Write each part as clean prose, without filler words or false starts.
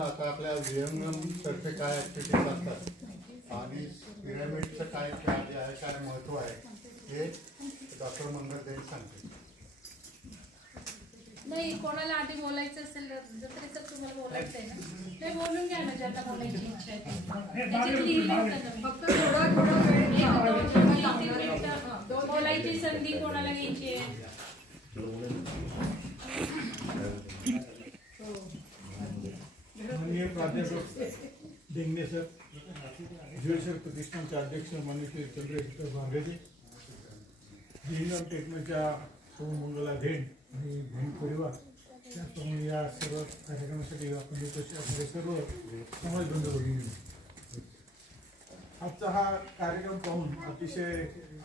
आता आपल्या व्हीएमएम तर्फे काय ऍक्टिव्हिटीज असतात आणि पिरामिडचं काय कार्य आहे, काय महत्व आहे हे डॉक्टर मंगल देन सांगते. नाही, कोणाला आधी बोलायचं असेल तरी तर तुम्हाला बोलायचं आहे ना, ते बोलून घ्या ना, ज्यांना बोलायची इच्छा आहे. फक्त थोडा वेळ बोलायची संधी कोणाला घ्यायची आहे. प्राध्यापक डेंगणे सर, जीवशर प्रतिष्ठानचे अध्यक्ष माननीय चंद्रशेखर भांगरे, जीवन ट्रीटमेंटच्या सोमंगला धेंड आणि धेंड परिवार, त्याचप्रमाणे या सर्व कार्यक्रमासाठी आपण उपस्थित सर्व समाज बांधव भगिनी, आजचा हा कार्यक्रम पाहून अतिशय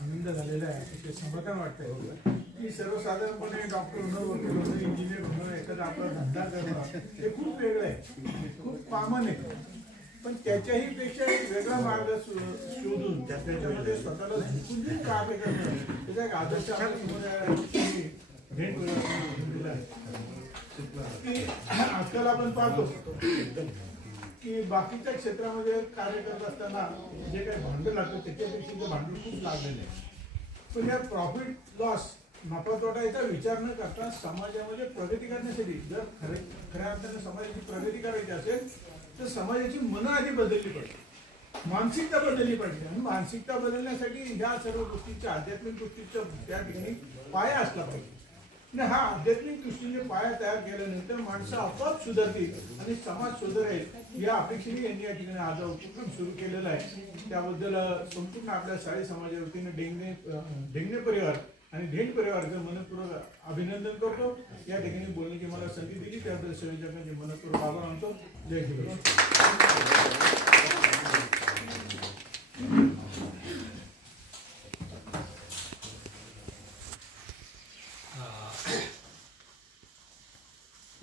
आनंद झालेला आहे, अतिशय समाधान वाटतंय की सर्वसाधारणपणे डॉक्टर होणं, वकील होणं, इंजिनियर होणं, एखादा आपला धंदा करणं हे खूप वेगळं आहे, खूप कॉमन आहे. पण त्याच्याही पेक्षा एक वेगळा मार्ग शोधून त्याच्यामध्ये स्वतःला झुकून जे कार्य करणं, त्याचा एक आदर्श आजकाल आपण पाहतो की बाकीच्या क्षेत्रामध्ये कार्य करत असताना जे काही भांडवल लागतं त्याच्यापेक्षा ते भांडवल खूप लागलेलं आहे. पण या प्रॉफिट लॉस, नफा तोटा याचा विचार न करता समाजामध्ये प्रगती करण्यासाठी जर खऱ्या अर्थाने समाजाची प्रगती करायची असेल तर समाजाची मनं आधी बदलली पाहिजे, मानसिकता बदलली पाहिजे. आणि मानसिकता बदलण्यासाठी ह्या सर्व गोष्टींच्या, आध्यात्मिक गोष्टींचा त्या ठिकाणी पाया असला पाहिजे. आणि हा आध्यात्मिक दृष्टीने पाया तयार केल्यानंतर माणसं आपोआप सुधारतील आणि समाज सुधारेल या अपेक्षेने यांनी या ठिकाणी आज उपक्रम सुरू केलेला आहे. त्याबद्दल संपूर्ण आपल्या साळी समाजाच्या वतीने डेंगणे परिवार आणि धेंड परिवाराचं मनपूर्वक अभिनंदन करतो. या ठिकाणी बोलण्याची मला संधी दिली त्याबद्दल संयोजकांचे मनपूर्वक आभार मानतो. जय हिंद.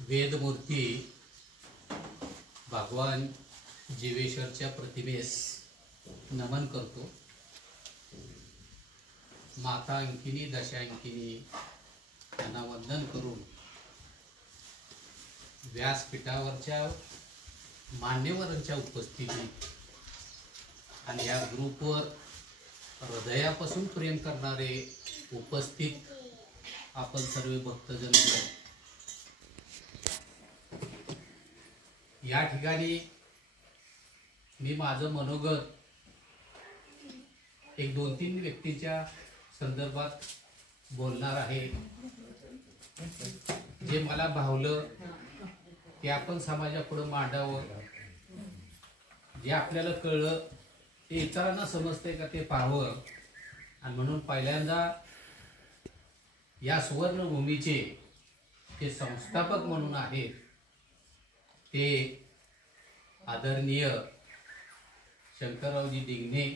वेदमूर्ती भगवान जीवेश्वरच्या प्रतिमेस नमन करतो. माता अंकिनी, दशा अंकिनी यांना वंदन करून व्यासपीठावरच्या मान्यवरांच्या उपस्थितीत आणि या ग्रुपवर हृदयापासून प्रेम करणारे उपस्थित आपण सर्व भक्तजन, या ठिकाणी मी माझं मनोगत एक 2-3 व्यक्तीच्या संदर्भात बोलणार आहे. जे मला भावलं ते आपण समाजापुढे मांडावं. जे आपल्याला कळलं ते इतरांना समजते का ते पाहावं. आणि म्हणून पहिल्यांदा या सुवर्णभूमीचे जे संस्थापक म्हणून आहेत ते आदरणीय शंकररावजी डिंगणे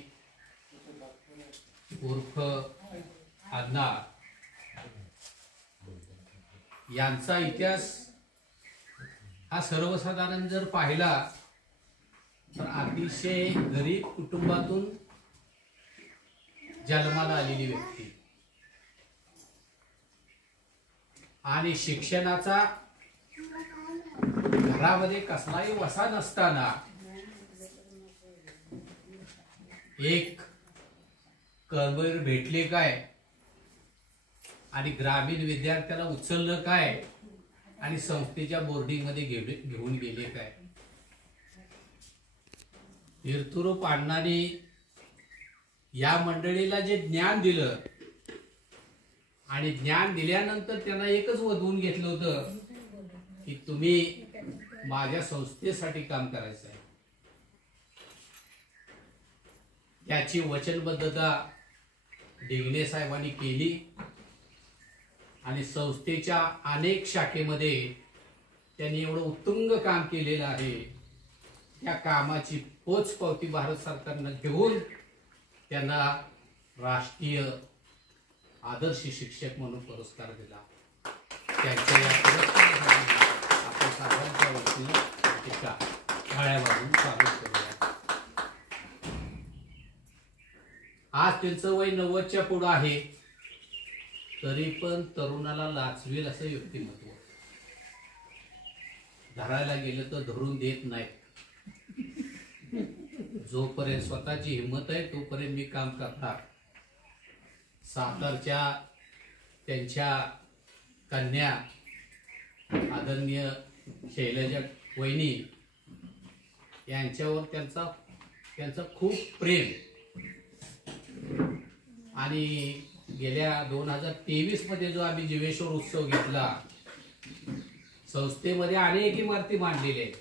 उर्फ अण्णा यांचा इतिहास हा सर्वसाधारण जर पाहिला तर अतिशय गरीब कुटुंबातून जन्माला आलेली व्यक्ती आणि शिक्षणाचा घरामध्ये कसलाही वसा नसताना एक कर्मवीर भेटले काय आणि ग्रामीण विद्यार्थ्याला उचललं काय आणि संस्थेच्या बोर्डिंग मध्ये घेऊन गेले काय. तीर्थरूप अण्णांनी या मंडळीला जे ज्ञान दिलं आणि ज्ञान दिल्यानंतर त्यांना एकच वधवून घेतलं होतं की तुम्ही माझ्या संस्थेसाठी काम करायचं आहे. त्याची वचनबद्धता डिंगणे साहेबांनी केली आणि संस्थेच्या अनेक शाखेमध्ये त्यांनी एवढं उत्तुंग काम केलेलं आहे. त्या कामाची पोचपावती भारत सरकारनं घेऊन त्यांना राष्ट्रीय आदर्श शिक्षक म्हणून पुरस्कार दिला. त्यांच्या या पुरस्कारासाठी आपण सर्वांच्या वतीनं एका टाळ्या वाजवून स्वागत करूया. आज त्यांचं वय 90च्या पुढे आहे, तरी पण तरुणाला लाचवेल असं व्यक्तिमत्व. धरायला गेलं तर धरून देत नाही. जोपर्यंत स्वतःची हिंमत आहे तोपर्यंत मी काम करणार. सातारच्या त्यांच्या कन्या आदरणीय शैलजा वहिनी यांच्यावर त्यांचं खूप प्रेम. आणि गेल्या 2023 मध्ये जो आम्ही जीवेश्वर उत्सव घेतला, संस्थेमध्ये अनेक इमारती मांडलेल्या आहेत.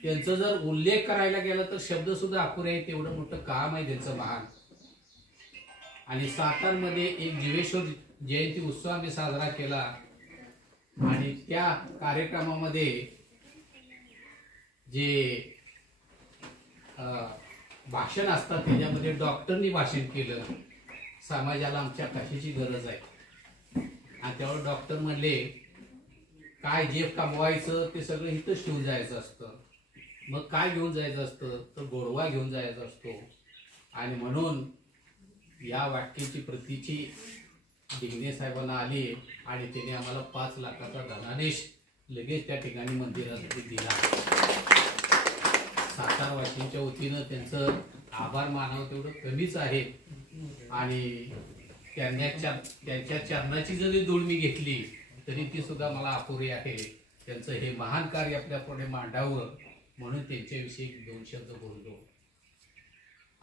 त्यांचा जर उल्लेख करायला गेला तर शब्द सुद्धा अपुरे आहेत. एवढं मोठं काम आहे त्यांचं महान. आणि सातारमध्ये एक जीवेश्वर जयंती उत्सव आम्ही साजरा केला आणि त्या कार्यक्रमामध्ये जे भाषण असतात त्याच्यामध्ये डॉक्टरनी भाषण केलं, समाजाला आमच्या कशाची गरज आहे. आणि त्यावर डॉक्टर म्हणले काय जे कमवायचं ते सगळं इथंच ठेवून जायचं असतं. मग काय घेऊन जायचं असतं तर गोडवा घेऊन जायचा असतो. आणि म्हणून या वाक्याची प्रतीची डिंगणे साहेबांना आली आणि त्याने आम्हाला 5 लाखाचा धनादेश लगेच त्या ठिकाणी मंदिरासाठी दिला. सातारवासींच्या वतीनं त्यांचं आभार मानावं तेवढं कमीच आहे. आणि त्यांच्या चरणाची जरी धूळ मी घेतली तरी ती सुद्धा मला अपुरी आहे. त्यांचं हे महान कार्य आपल्या पुढे मांडावं म्हणून त्यांच्याविषयी 2 शब्द बोललो.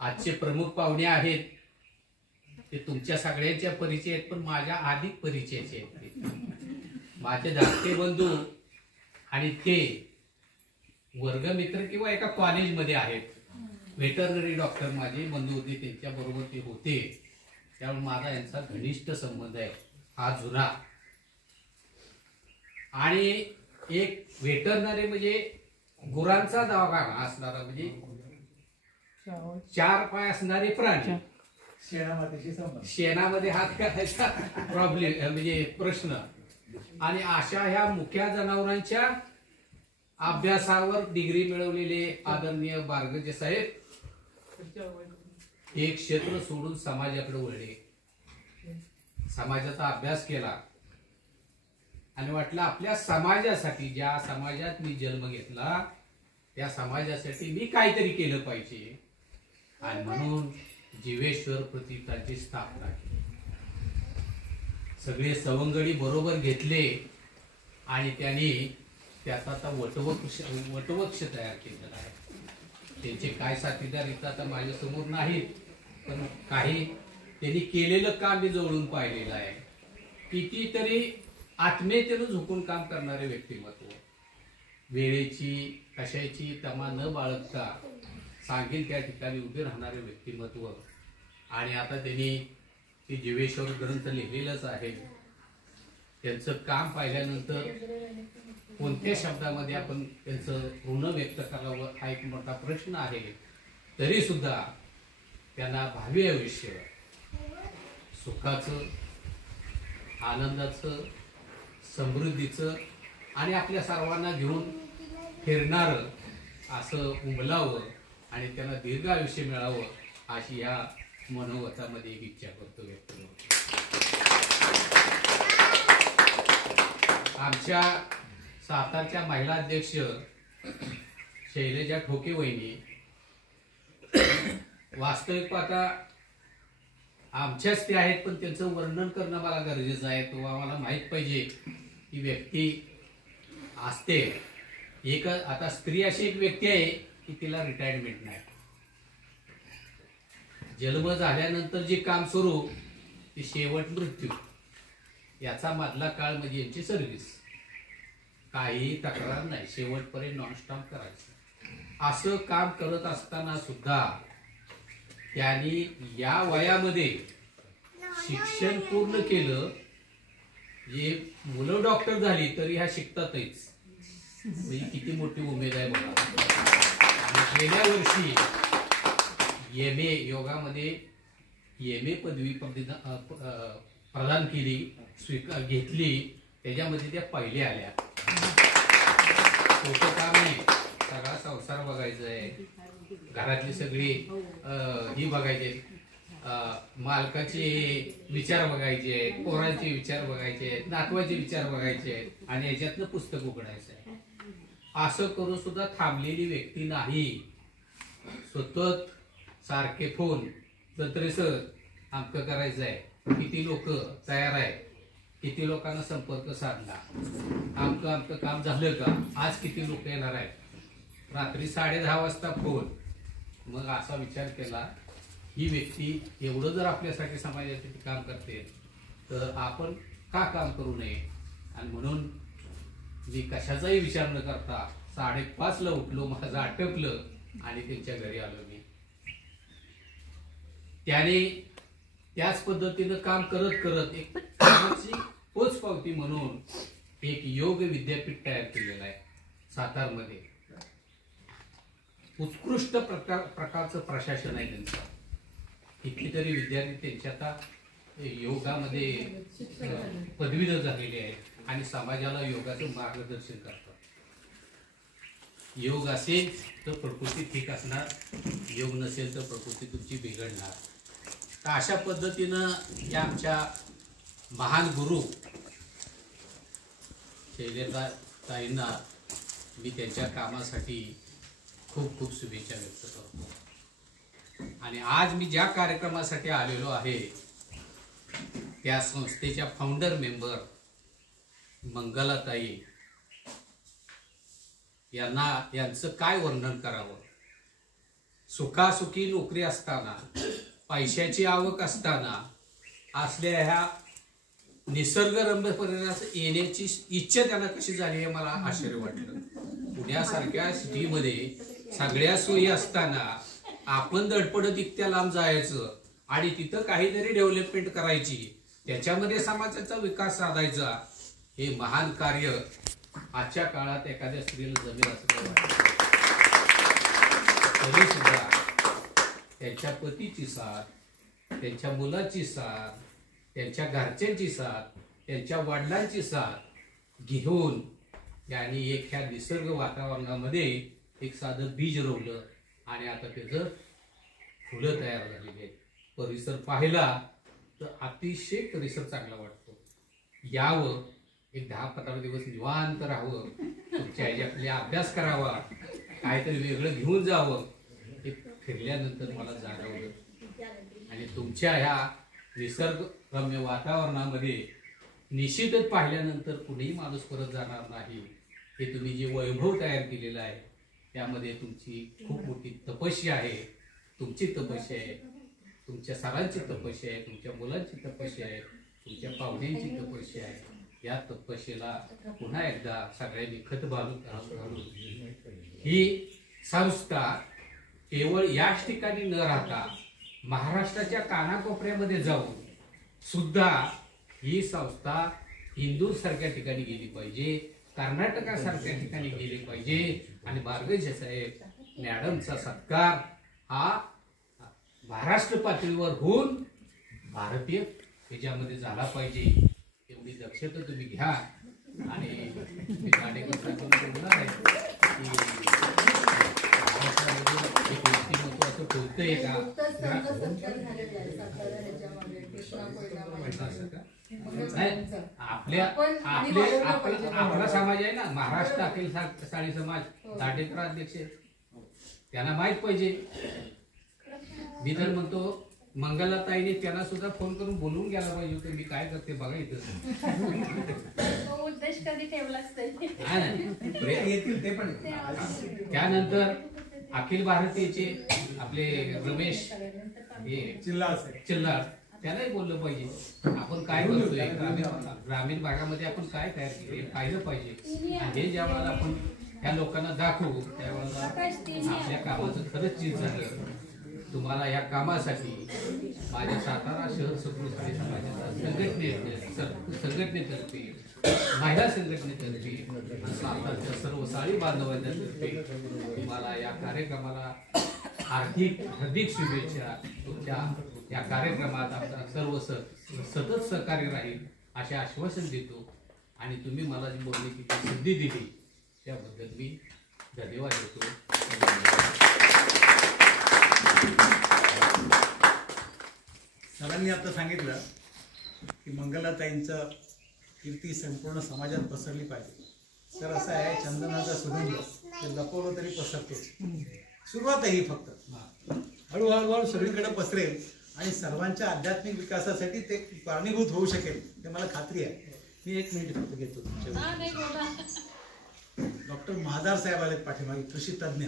आजचे प्रमुख पाहुणे आहेत ते तुमच्या सगळ्यांच्या परिचय आहेत, पण माझ्या अधिक परिचयाचे आहेत. माझे धाकटे बंधू आणि ते वर्गमित्र किंवा एका कॉलेजमध्ये आहेत. व्हेटरनरी डॉक्टर माझे बंधू होते, त्यांच्या बरोबर ते होते. त्यामुळे माझा यांचा घनिष्ठ संबंध आहे, हा जुना. आणि एक व्हेटरनरी म्हणजे गुरांचा दवाखाना असणारा, म्हणजे 4 पाय असणारे प्राणी. शेणामध्ये हात घालायचा प्रॉब्लेम म्हणजे प्रश्न. आणि अशा ह्या मुख्या जनावरांच्या अभ्यासावर डिग्री मिळवलेले आदरणीय बारगजे साहेब हे क्षेत्र सोडून समाजाकडे वळले. समाजाचा अभ्यास केला आणि वाटलं आपल्या समाजासाठी, ज्या समाजात मी जन्म घेतला त्या समाजासाठी मी काहीतरी केलं पाहिजे. आणि म्हणून जीवेश्वर प्रतीकाची स्थापना केली. सगळे सवंगडी बरोबर घेतले आणि त्यांनी त्याचा आता वटवृक्ष तयार केलेला आहे. त्यांचे काय साथीदार इथं आता माझ्या समोर नाहीत, पण काही त्यांनी केलेलं काम मी जवळून पाहिलेलं आहे. कितीतरी आत्मीयतेनं झुकून काम करणारे व्यक्तिमत्व, वेळेची कशाची तमा न बाळगता सांगेल त्या ठिकाणी उभे राहणारे व्यक्तिमत्व. आणि आता त्यांनी ते जीवेश्वर ग्रंथ लिहिलेलंच आहे. त्यांचं काम पाहिल्यानंतर कोणत्या शब्दामध्ये आपण त्यांचं ऋण व्यक्त करावं हा एक मोठा प्रश्न आहे. तरी सुद्धा त्यांना भावी आयुष्य सुखाचं, आनंदाचं, समृद्धीचं आणि आपल्या सर्वांना घेऊन फिरणारं असं उमलावं आणि त्यांना दीर्घ आयुष्य मिळावं अशी या मनोगतामध्ये एक इच्छा करतो व्यक्त करतो. आमच्या सातारच्या महिला अध्यक्ष शैलजा ठोके वहिनी वास्तविक पाहता आमच्याच ते आहेत, पण त्यांचं वर्णन करणं मला गरजेचं आहे. तो आम्हाला माहित पाहिजे की व्यक्ती असते. एक आता स्त्री अशी एक व्यक्ती आहे की तिला रिटायरमेंट नाही. जन्म झाल्यानंतर जे काम सुरू ते शेवट मृत्यू, याचा मधला काळ म्हणजे यांची सर्व्हिस. काही तक्रार नाही, शेवटपर्यंत नॉनस्टॉप करायचं. असं काम करत असताना सुद्धा त्यांनी या वयामध्ये शिक्षण पूर्ण केलं. जे मुलं डॉक्टर झाली तरी ह्या शिकतातच, म्हणजे किती मोठी उमेद आहे बघा. गेल्या वर्षी MA योगामध्ये MA पदवी प्रदान केली, घेतली. त्याच्यामध्ये त्या पहिल्या आल्या. छोटं काम नाही, सगळा संसार बघायचा आहे, घरातली सगळी ही बघायची. मालकाचे विचार बघायचे आहेत, पोरांचे विचार बघायचे आहेत, नातवाचे विचार बघायचे आहेत आणि याच्यातनं पुस्तक उघडायचं आहे. असं करून सुद्धा थांबलेली व्यक्ती नाही. सतत सारखे फोन, जत्रेसर आमकं करायचं आहे, किती लोक तयार आहेत, किती लोकांना संपर्क साधला, आमचं काम झालं का, आज किती लोक येणार आहेत, रात्री 10:30 वाजता फोन. मग असा विचार केला, ही व्यक्ती एवढं जर आपल्यासाठी समाजासाठी काम करते तर आपण का काम करू नये. आणि म्हणून मी कशाचाही विचार न करता 5:30ला उठलो, माझं आटपलं आणि त्यांच्या घरी आलो मी. त्याने त्याच पद्धतीनं काम करत करत एक कामाची पोचपावती म्हणून एक योग विद्यापीठ तयार केलेलं आहे सातारमध्ये. उत्कृष्ट प्रकारचं प्रशासन आहे त्यांचं. कितीतरी विद्यार्थी त्यांच्या आता योगामध्ये पदवीधर झालेले आहेत आणि समाजाला योगाचं मार्गदर्शन करतात. योग असेल तर प्रकृती ठीक असणार, योग नसेल तर प्रकृती तुमची बिघडणार. तर अशा पद्धतीनं या आमच्या महान गुरु शैलेंद्र ताईंना मी त्यांच्या कामासाठी खूप खूप शुभेच्छा व्यक्त करतो. आणि आज मी ज्या कार्यक्रमासाठी आलेलो आहे त्या संस्थेच्या फाउंडर मेंबर मंगलाताई यांचं काय वर्णन करावं. सुखासुखी नोकरी असताना, पैशाची आवक असताना असल्या ह्या निसर्गरम्य परिसरात येण्याची इच्छा त्यांना कशी झाली हे मला आश्चर्य वाटलं. पुण्यासारख्या सिटीमध्ये सगळ्या सोयी असताना आपण धडपडत इतक्या लांब जायचं आणि तिथं काहीतरी डेव्हलपमेंट करायची, त्याच्यामध्ये समाजाचा विकास साधायचा, हे महान कार्य आजच्या काळात एखाद्या स्त्रीला जमेल असं काय वाटतं. तरी सुद्धा त्यांच्या पतीची साथ, त्यांच्या मुलाची साथ, त्यांच्या घरच्यांची साथ, त्यांच्या वडिलांची साथ घेऊन यांनी एक ह्या निसर्ग वातावरणामध्ये एक साधं बीज रोवलं आणि आता त्याचं फुलं तयार झालेली आहेत. परिसर पाहिला तर अतिशय परिसर चांगला वाटतो. यावं, एक 10-15 दिवस निवांत राहावं, तुमच्या ह्याच्यातले अभ्यास करावा, काहीतरी वेगळं घेऊन जावं, हे फिरल्यानंतर मला जाणवलं. आणि तुमच्या ह्या निसर्गरम्य वातावरणामध्ये निश्चितच पाहिल्यानंतर कुणीही माणूस परत जाणार नाही. हे तुम्ही जे वैभव तयार केलेलं आहे त्यामध्ये तुमची खूप मोठी तपस्या आहे. तुमची तपस्या आहे, तुमच्या सरांची तपस्या आहे, तुमच्या मुलांची तपस्या आहे, तुमच्या पाहुण्यांची तपस्या आहे. या तपस्येला पुन्हा एकदा सगळ्यांनी खत घालून ही संस्था केवळ याच ठिकाणी न राहता महाराष्ट्राच्या कानाकोपऱ्यामध्ये जाऊन सुद्धा ही संस्था इंदूरसारख्या ठिकाणी गेली पाहिजे, कर्नाटकासारख्या ठिकाणी गेली पाहिजे. आणि मार्गजे साहेब मॅडमचा सत्कार हा महाराष्ट्र पातळीवर होऊन भारतीय ह्याच्यामध्ये झाला पाहिजे. एवढी दक्षता तुम्ही घ्या. आणि मी गाडेकर बोलणार आहे की महाराष्ट्रामध्ये एक व्यक्तिमत्व असं कोणतंही का आपला समाज आहे ना, महाराष्ट्र अखिल साळी समाज, दांडेकर अध्यक्ष, त्यांना माहित पाहिजे. मी तर म्हणतो मंगलाताईने त्यांना सुद्धा फोन करून बोलून गेला पाहिजे होतं, मी काय करते बघा इथं. उद्देश कधी ठेवलाच ते पण. त्यानंतर अखिल भारतीयचे आपले रमेश चिल्लार, त्यालाही बोललं पाहिजे. आपण काय करतोय ग्रामीण भागामध्ये, आपण काय तयार केले पाहिलं पाहिजे. हे ज्यावेळेला आपण ह्या लोकांना दाखवू त्यावेळेला आपल्या कामाचं खरंच चीज झालं. तुम्हाला या कामासाठी माझ्या सातारा शहर सकृत समाजाच्या संघटनेतर्फे, महिला संघटनेतर्फे, सातारच्या सर्व साळी बांधवांतर्फे तुम्हाला या कार्यक्रमाला हार्दिक शुभेच्छा. तुमच्या या कार्यक्रमात आमचा सर्व सतत सहकार्य राहील असे आश्वासन देतो. आणि तुम्ही मला जी बोलण्याची संधी दिली त्याबद्दल मी धन्यवाद देतो. दादांनी आता सांगितलं की मंगलाताईंचं कीर्ती संपूर्ण समाजात पसरली पाहिजे. तर असं आहे, चंदनाचा सुगंध ते लपवलं तरी पसरतो. सुरुवात आहे ही फक्त, हळूहळू सगळीकडे पसरेल आणि सर्वांच्या आध्यात्मिक विकासासाठी ते कारणीभूत होऊ शकेल, ते मला खात्री आहे. मी 1 मिनिट फक्त घेतो तुमच्या. डॉक्टर महादार साहेब आलेत पाठीमागे, कृषी तज्ज्ञ.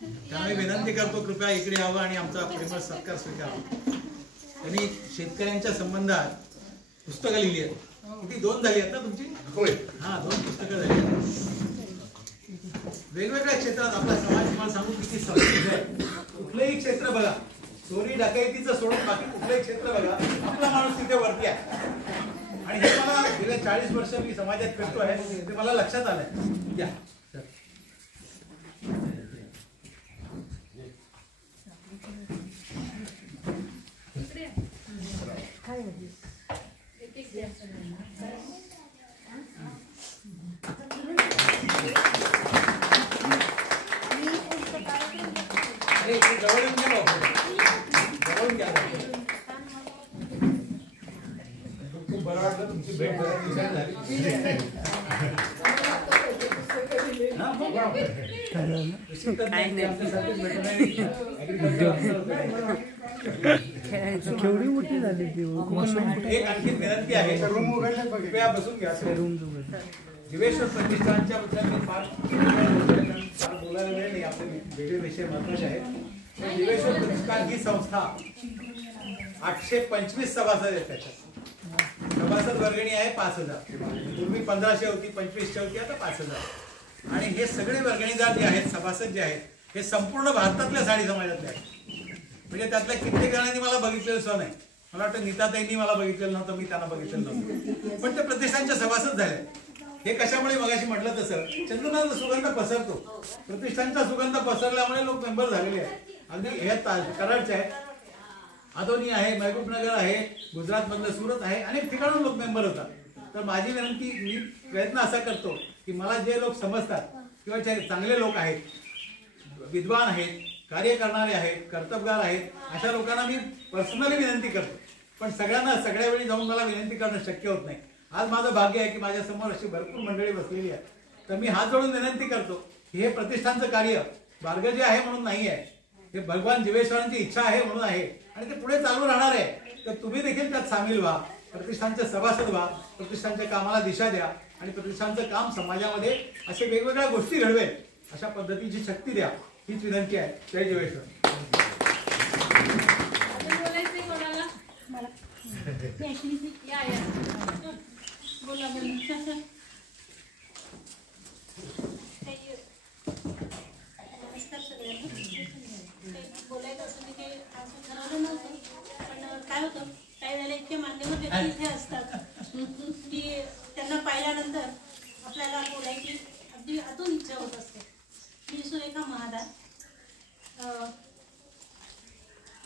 त्यांना मी विनंती करतो कृपया इकडे यावं आणि आमचा प्रेमळ सत्कार स्वीकारावा. त्यांनी शेतकऱ्यांच्या संबंधात पुस्तकं लिहिली आहेत. किती 2 झाली आहेत ना तुमची? होय. हा 2 पुस्तकं झाली आहेत. वेगवेगळ्या क्षेत्रात आपला समाज तुम्हाला सांगू किती समृद्ध आहे. कुठलंही क्षेत्र बघा, चोरी डकायतीचं सोडून बाकी कुठलंही क्षेत्र बघा, आपला माणूस तिथे वरती आहे. आणि हे मला गेल्या 40 वर्ष मी समाजात फिरतोय, ते मला लक्षात आलंय. या जवळून घ्या. खूप बरं वाटलं तुमची भेट झाली. केवढी मोठी झाली ती. एक आणखी विनंती आहे, कृपया बसून घ्या. दिवेश्वर प्रतिष्ठानच्या बद्दल मी फार बोलायला वेळ नाही, आपले वेगळे विषय महत्वाचे आहेत. दिवेश्वर प्रतिष्ठान ही संस्था 825 सभासद आहेत. त्याच्यात सभासद वर्गणी आहे 5000. पूर्वी 1500 होती, 2500 होती, आता 5000. आणि हे सगळे वर्गणीदार जे आहेत, सभासद जे आहेत, हे संपूर्ण भारतातल्या साडी समाजातले आहेत. म्हणजे त्यातल्या कित्येक जणांनी मला बघितलेलं सण आहे. मला वाटतं नीताताईंनी मला बघितलेलं नव्हतं, मी त्यांना बघितलेलं नव्हतं, पण ते प्रतिष्ठानच्या सभासद झाले. हे कशामुळे मगाशी म्हटलं तसं चंदनाचा सुगंध पसरतो. प्रतिष्ठानचा सुगंध पसरल्यामुळे लोक मेंबर झालेले आहेत. अगदी हे कराडचे आहे, आदोनी आहे, महबूबनगर आहे, गुजरात मधलं सुरत आहे, अनेक ठिकाणून लोक मेंबर होतात. तर माझी विनंती, मी प्रयत्न असा करतो की मला जे लोक समजतात किंवा चांगले लोक आहेत, विद्वान आहेत, कार्य करणारे आहेत, कर्तबगार आहेत, अशा लोकांना मी पर्सनली विनंती करतो. पण सगळ्यांना सगळ्या वेळी जाऊन मला विनंती करणं शक्य होत नाही. आज माझं भाग्य आहे की माझ्या समोर अशी भरपूर मंडळी बसलेली आहे. तर मी हात जोडून विनंती करतो की हे प्रतिष्ठानचं कार्य बारगजे आहे म्हणून नाही आहे, हे भगवान जीवेश्वरांची इच्छा आहे म्हणून आहे आणि ते पुढे चालू राहणार आहे. तर तुम्ही देखील त्यात सामील व्हा, प्रतिष्ठानचे सभासद व्हा, प्रतिष्ठानच्या कामाला दिशा द्या आणि प्रतिष्ठानचं काम समाजामध्ये असे वेगवेगळ्या गोष्टी घडवेल अशा पद्धतीची शक्ती द्या, हीच विनंती आहे. जय जीवेश्वर. बोला बोला. नमस्कार सगळ्यांना. बोलायचं असं मी काही असं ठरवलं नव्हतं, पण काय होतं, काही वेळेला इतके मान्यवर व्यक्ती इथे असतात की त्यांना पाहिल्यानंतर आपल्याला बोलायची अगदी आतून इच्छा होत असते. मी सुरेखा महादार.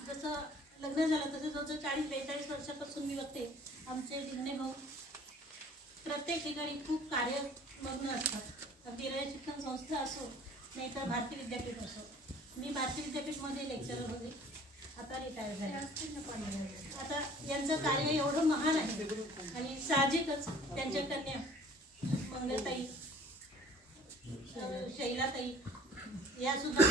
जसं लग्न झालं तसं जवळजवळ 40-42 वर्षापासून मी बघते आमचे दिगणे भाऊ प्रत्येक ठिकाणी खूप कार्यमग्न असतात. अगदी रयत शिक्षण संस्था असो नाही तर भारती विद्यापीठ असो. मी भारती विद्यापीठमध्ये लेक्चरर होते, आता रिटायर झाले. आता यांचं कार्य एवढं महान आहे आणि साहजिकच त्यांच्या कन्या मंगलताई, शैलाताई या सुद्धा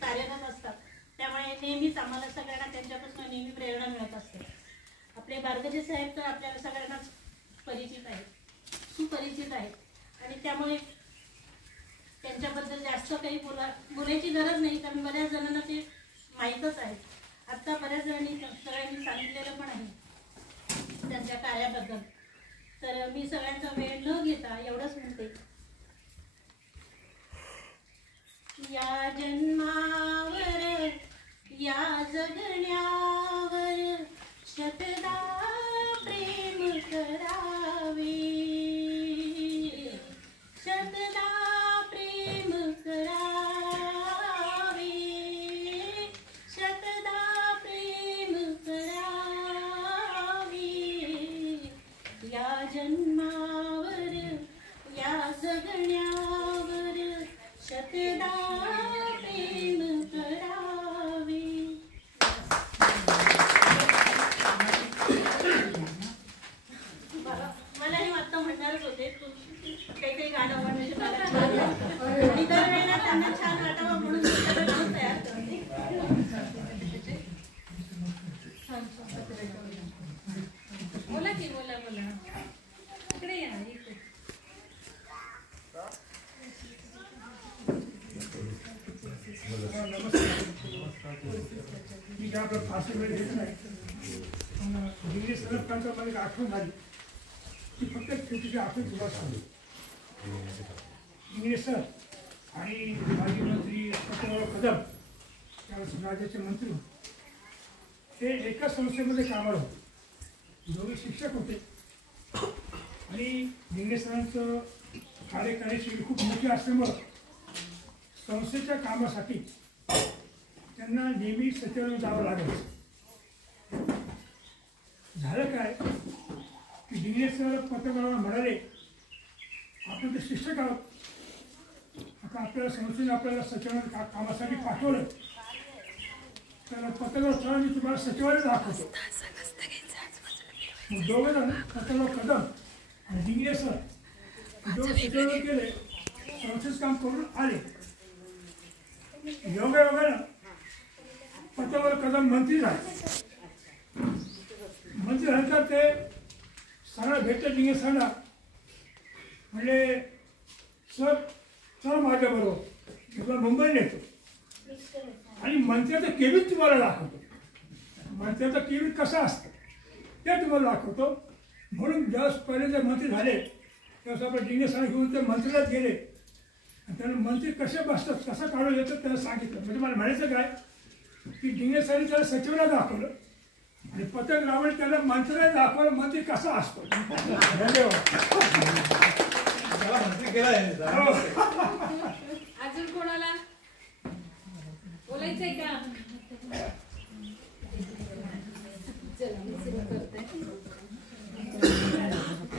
कार्यरत असतात. त्यामुळे नेहमीच आम्हाला सगळ्यांना त्यांच्यापासून नेहमी प्रेरणा मिळत असते. आपले बारगजे साहेब तर आपल्याला सगळ्यांनाच परिचित आहेत, सुपरिचित आहेत आणि त्यामुळे त्यांच्याबद्दल जास्त काही बोलायची गरज नाही, कारण बऱ्याच जणांना ते माहीतच आहे. आत्ता बऱ्याच सगळ्यांनी सांगितलेलं पण आहे त्यांच्या कार्याबद्दल. तर मी सगळ्यांचा वेळ न घेता एवढंच म्हणते, या जन्मावर या जगण्यावर शतदा प्रेम करावे, शतदा प्रेम करावे, शतदा प्रेम करावे. या जन्मावर या जगण्यावर शतदा प्रेम करावे. त्यांना छान वाटावं म्हणून मी त्याचं नाव तयार करते. बोला की बोला बोला इकडे या इकडे. मी काय आपलं फारशी वेळ घेत नाही. इंग्लिश सरकारचा मला एक आठवण झाली की फक्त छोटीशी आठवण तुला सांगू. इंग्लिश सर आणि माजी मंत्री सत्यवान कदम त्यावेळेस राज्याचे मंत्री होते. ते एका संस्थेमध्ये कामाला होते. दोघे शिक्षक होते आणि इंग्लिश सरांचं कार्यकारी शैली खूप मोठी असल्यामुळं संस्थेच्या कामासाठी त्यांना नेहमी सचिवालयात जावं लागायचं. झालं काय की डिंगरे सर पत्रकारांना म्हणाले, आपण ते शिक्षक आहोत, आता आपल्याला संस्थेने आपल्याला सचिवालयात कामासाठी पाठवलं, तर पत्रकार सरांनी तुम्हाला सचिवालय दाखवतो. मग दोघे जण पत्रकार कदम आणि डिंगरे सर दोघे सचिवालयात गेले, संस्थेचं काम करून आले. योगायोगानं पत्रकार कदम मंत्री झाले. मंत्री झाल्यानंतर ते सगळं भेटले डिंगे सरांना, म्हणजे सर चला माझ्याबरोबर तुला मुंबई नेतो आणि मंत्र्याचं केबिन तुम्हाला दाखवतो. मंत्र्याचं केबिन कसं असतं ते तुम्हाला दाखवतो. म्हणून ज्यावेळेस पहिले जे मंत्री झाले त्यावेळेस आपण डिंगे सर घेऊन ते मंत्र्यालाच गेले आणि त्यांना मंत्री कसे बसतात कसं काढून येतात त्यांना सांगितलं. म्हणजे मला म्हणायचं काय की डिंगे सरांनी त्याला सचिवाला दाखवलं आणि पत्रक लावून त्याला मंत्र्याला दाखवलं मंत्री कसा असतो. धन्यवाद. मंत्री केला आहे. अजून कोणाला बोलायचंय का? चला मी सुरू करते.